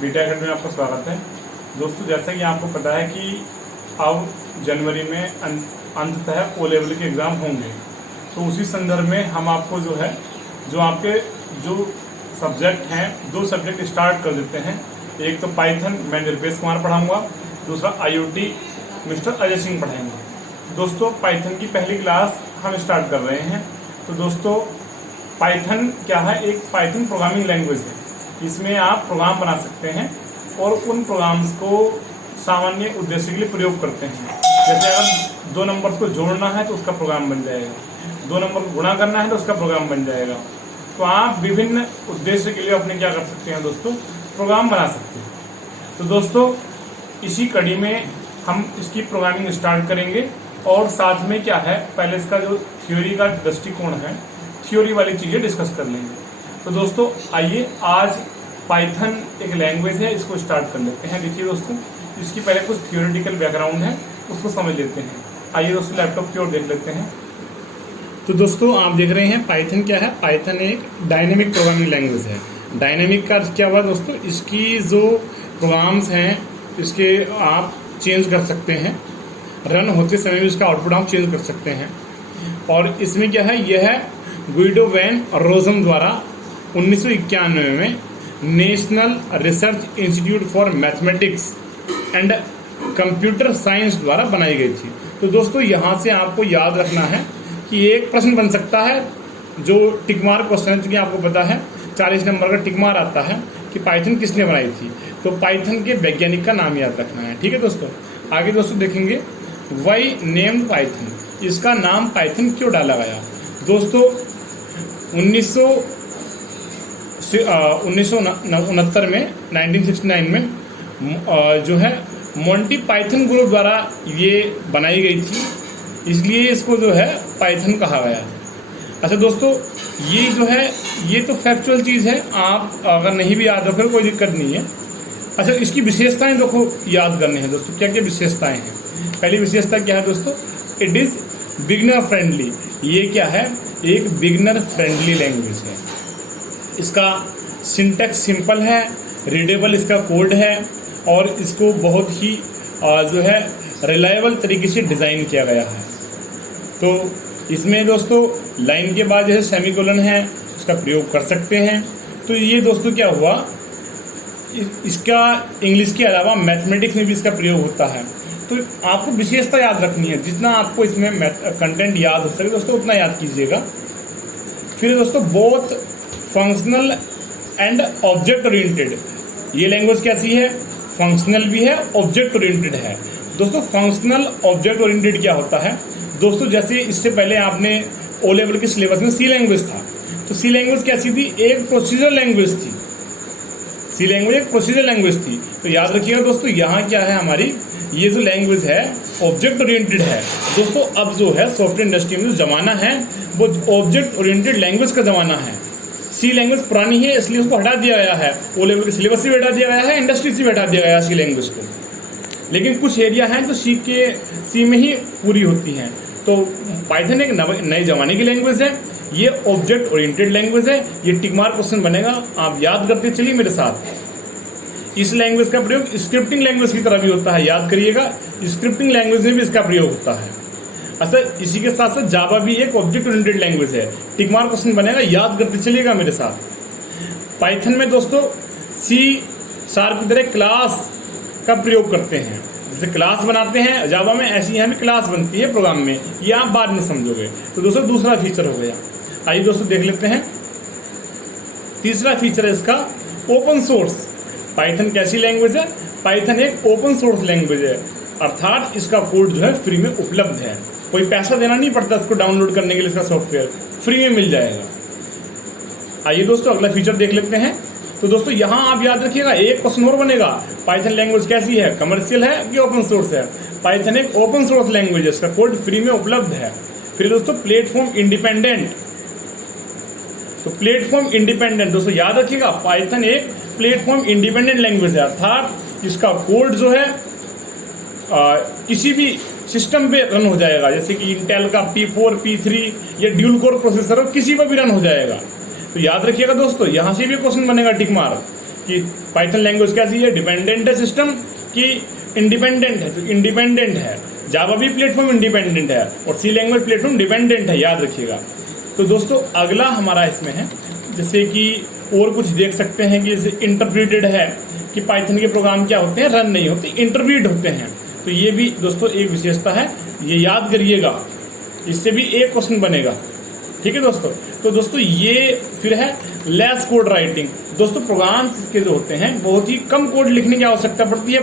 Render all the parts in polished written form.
Beta academy में आपका स्वागत है। दोस्तों, जैसा कि आपको पता है कि अब जनवरी में अंततः ओ लेवल के एग्ज़ाम होंगे, तो उसी संदर्भ में हम आपको जो आपके सब्जेक्ट हैं, 2 सब्जेक्ट स्टार्ट कर देते हैं। एक तो पाइथन मैं निर्पेश कुमार पढ़ाऊँगा, दूसरा IoT मिस्टर अजय सिंह पढ़ाएंगे। दोस्तों, पाइथन की पहली क्लास हम स्टार्ट कर रहे हैं। तो दोस्तों, पाइथन क्या है? एक पाइथन प्रोग्रामिंग लैंग्वेज है। इसमें आप प्रोग्राम बना सकते हैं और उन प्रोग्राम्स को सामान्य उद्देश्य के लिए प्रयोग करते हैं। जैसे अगर 2 नंबर को जोड़ना है तो उसका प्रोग्राम बन जाएगा, 2 नंबर को गुणा करना है तो उसका प्रोग्राम बन जाएगा। तो आप विभिन्न उद्देश्य के लिए अपने क्या कर सकते हैं दोस्तों, प्रोग्राम बना सकते हैं। तो दोस्तों, इसी कड़ी में हम इसकी प्रोग्रामिंग स्टार्ट करेंगे और साथ में क्या है, पहले इसका जो थ्योरी का दृष्टिकोण है, थ्योरी वाली चीज़ें डिस्कस कर लेंगे। तो दोस्तों, आइए आज पाइथन एक लैंग्वेज है, इसको स्टार्ट कर लेते हैं। देखिए दोस्तों, इसकी पहले कुछ थियोरेटिकल बैकग्राउंड है, उसको समझ लेते हैं। आइए दोस्तों, लैपटॉप की ओर देख लेते हैं। तो दोस्तों, आप देख रहे हैं पाइथन क्या है? पाइथन एक डायनेमिक प्रोग्रामिंग लैंग्वेज है। डायनेमिक का क्या हुआ दोस्तों? इसकी जो प्रोग्राम्स हैं, इसके आप चेंज कर सकते हैं, रन होते समय भी इसका आउटपुट आप चेंज कर सकते हैं। और इसमें क्या है, यह है गुइडो वैन रोजम द्वारा 1991 में national research institute for mathematics and computer science द्वारा बनाई गई थी। तो दोस्तों, यहाँ से आपको याद रखना है कि एक प्रश्न बन सकता है जो टिक मार्क क्वेश्चन, कि आपको पता है 40 नंबर का टिक मार्क आता है कि पाइथन किसने बनाई थी। तो पाइथन के वैज्ञानिक का नाम याद रखना है। ठीक है दोस्तों। आगे दोस्तों देखेंगे, वाई नेम्ड पाइथन, इसका नाम पाइथन क्यों डाला गया। दोस्तों, 1969 में 1969 में जो है मोंटी पाइथन ग्रुप द्वारा ये बनाई गई थी, इसलिए इसको जो है पाइथन कहा गया है। अच्छा दोस्तों, ये जो है ये तो फैक्चुअल चीज़ है, आप अगर नहीं भी याद रखो कोई दिक्कत नहीं है। अच्छा, इसकी विशेषताएं देखो याद करनी है दोस्तों। क्या क्या विशेषताएं हैं? पहली विशेषता क्या है दोस्तों? It is beginner friendly. ये क्या है? एक बिगनर फ्रेंडली लैंग्वेज है। इसका सिंटैक्स सिंपल है, रीडेबल इसका कोड है और इसको बहुत ही जो है रिलायबल तरीके से डिज़ाइन किया गया है। तो इसमें दोस्तों लाइन के बाद जैसे सेमीकोलन है, उसका प्रयोग कर सकते हैं। तो ये दोस्तों क्या हुआ, इसका इंग्लिश के अलावा मैथमेटिक्स में भी इसका प्रयोग होता है। तो आपको विशेषता याद रखनी है, जितना आपको इसमें कंटेंट याद हो सके दोस्तों उतना याद कीजिएगा। फिर दोस्तों, both functional and object oriented. ये लैंग्वेज कैसी है? फंक्शनल भी है, ऑब्जेक्ट ओरिएंटेड है। दोस्तों, फंक्शनल ऑब्जेक्ट ओरिएंटेड क्या होता है दोस्तों? जैसे इससे पहले आपने ओ लेवल के सिलेबस में सी लैंग्वेज था, तो सी लैंग्वेज कैसी थी? एक प्रोसीजर लैंग्वेज थी। सी लैंग्वेज एक प्रोसीजर लैंग्वेज थी। तो याद रखिएगा दोस्तों, यहाँ क्या है हमारी, ये जो लैंग्वेज है ऑब्जेक्ट ओरिएंटेड है। दोस्तों, अब जो है सॉफ्टवेयर इंडस्ट्री में जो ज़माना है वो ऑब्जेक्ट ओरिएंटेड लैंग्वेज का ज़माना है। सी लैंग्वेज पुरानी है, इसलिए उसको हटा दिया गया है। ओ लेवल के सिलेबस से भी हटा दिया गया है, इंडस्ट्री से भी हटा दिया गया है सी लैंग्वेज को। लेकिन कुछ एरिया हैं जो सी में ही पूरी होती हैं। तो पाइथन एक नए ज़माने की लैंग्वेज है, ये ऑब्जेक्ट ओरिएंटेड लैंग्वेज है। ये टिक मार्क क्वेश्चन बनेगा, आप याद करते चलिए मेरे साथ। इस लैंग्वेज का प्रयोग स्क्रिप्टिंग लैंग्वेज की तरह भी होता है, याद करिएगा। स्क्रिप्टिंग लैंग्वेज में भी इसका प्रयोग होता है। अच्छा, इसी के साथ साथ जावा भी एक ऑब्जेक्ट ओरिएंटेड लैंग्वेज है। टिक मार्क क्वेश्चन बनेगा, याद करते चलिएगा मेरे साथ। पाइथन में दोस्तों सी शार्प की तरह क्लास का प्रयोग करते हैं। जैसे क्लास बनाते हैं जावा में, ऐसी यहाँ भी क्लास बनती है प्रोग्राम में, ये आप बाद में समझोगे। तो दोस्तों, दूसरा फीचर हो गया। आइए दोस्तों देख लेते हैं। तीसरा फीचर है इसका ओपन सोर्स। पाइथन कैसी लैंग्वेज है? पाइथन एक ओपन सोर्स लैंग्वेज है, अर्थात इसका कोड जो है फ्री में उपलब्ध है। कोई पैसा देना नहीं पड़ता इसको डाउनलोड करने के लिए, इसका सॉफ्टवेयर फ्री में मिल जाएगा। आइए दोस्तों अगला फीचर देख लेते हैं। तो दोस्तों, यहाँ आप याद रखिएगा, एक क्वेश्चन और बनेगा, पाइथन लैंग्वेज कैसी है? कमर्शियल है कि ओपन सोर्स है? पाइथन एक ओपन सोर्स लैंग्वेज है, इसका कोड फ्री में उपलब्ध है। फिर दोस्तों, प्लेटफॉर्म इंडिपेंडेंट। तो प्लेटफॉर्म इंडिपेंडेंट दोस्तों याद रखिएगा, पाइथन एक प्लेटफॉर्म इंडिपेंडेंट लैंग्वेज है, अर्थात इसका कोड जो है किसी भी सिस्टम पे रन हो जाएगा। जैसे कि इंटेल का P4, P3 या ड्यूल कोर प्रोसेसर हो, किसी पर भी रन हो जाएगा। तो याद रखिएगा दोस्तों, यहाँ से भी क्वेश्चन बनेगा टिक मार्क कि पाइथन लैंग्वेज कैसी है, डिपेंडेंट है सिस्टम कि इंडिपेंडेंट है। तो इंडिपेंडेंट है, जावा भी प्लेटफॉर्म इंडिपेंडेंट है और सी लैंग्वेज प्लेटफॉर्म डिपेंडेंट है, याद रखिएगा। तो दोस्तों अगला हमारा इसमें है जैसे कि और कुछ देख सकते हैं कि जैसे इंटरप्रेटेड है कि पाइथन के प्रोग्राम क्या होते हैं, रन नहीं होते, इंटरप्रीट होते हैं। तो ये भी दोस्तों एक विशेषता है, ये याद करिएगा, इससे भी एक क्वेश्चन बनेगा। ठीक है दोस्तों। तो दोस्तों ये फिर है लेस कोड राइटिंग। दोस्तों प्रोग्राम्स इसके जो होते हैं बहुत ही कम कोड लिखने की आवश्यकता पड़ती है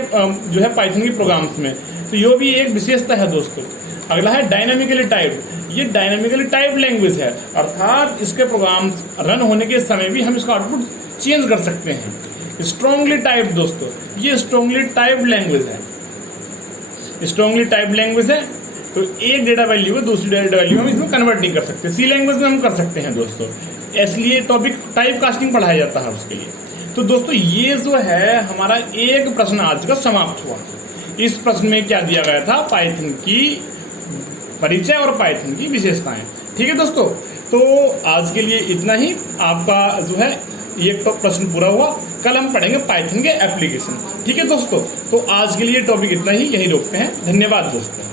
जो है पाइथन के प्रोग्राम्स में। तो ये भी एक विशेषता है दोस्तों। अगला है डायनामिकली टाइप्ड। ये डायनामिकली टाइप्ड लैंग्वेज है, अर्थात इसके प्रोग्राम्स रन होने के समय भी हम इसका आउटपुट चेंज कर सकते हैं। स्ट्रांगली टाइप्ड दोस्तों, ये स्ट्रांगली टाइप्ड लैंग्वेज है, स्ट्रांगली टाइप्ड लैंग्वेज है। तो एक डेटा वैल्यू को दूसरी डेटा वैल्यू हम इसमें कन्वर्ट नहीं कर सकते, सी लैंग्वेज में हम कर सकते हैं दोस्तों। इसलिए टॉपिक टाइप कास्टिंग पढ़ाया जाता है उसके लिए। तो दोस्तों ये जो है हमारा एक प्रश्न आज का समाप्त हुआ। इस प्रश्न में क्या दिया गया था, पाइथन की परिचय और पाइथन की विशेषताएं। ठीक है दोस्तों, तो आज के लिए इतना ही। आपका जो है ये प्रश्न पूरा हुआ। कल हम पढ़ेंगे पाइथन के एप्लीकेशन। ठीक है दोस्तों, तो आज के लिए टॉपिक इतना ही, यही रोकते हैं। धन्यवाद दोस्तों।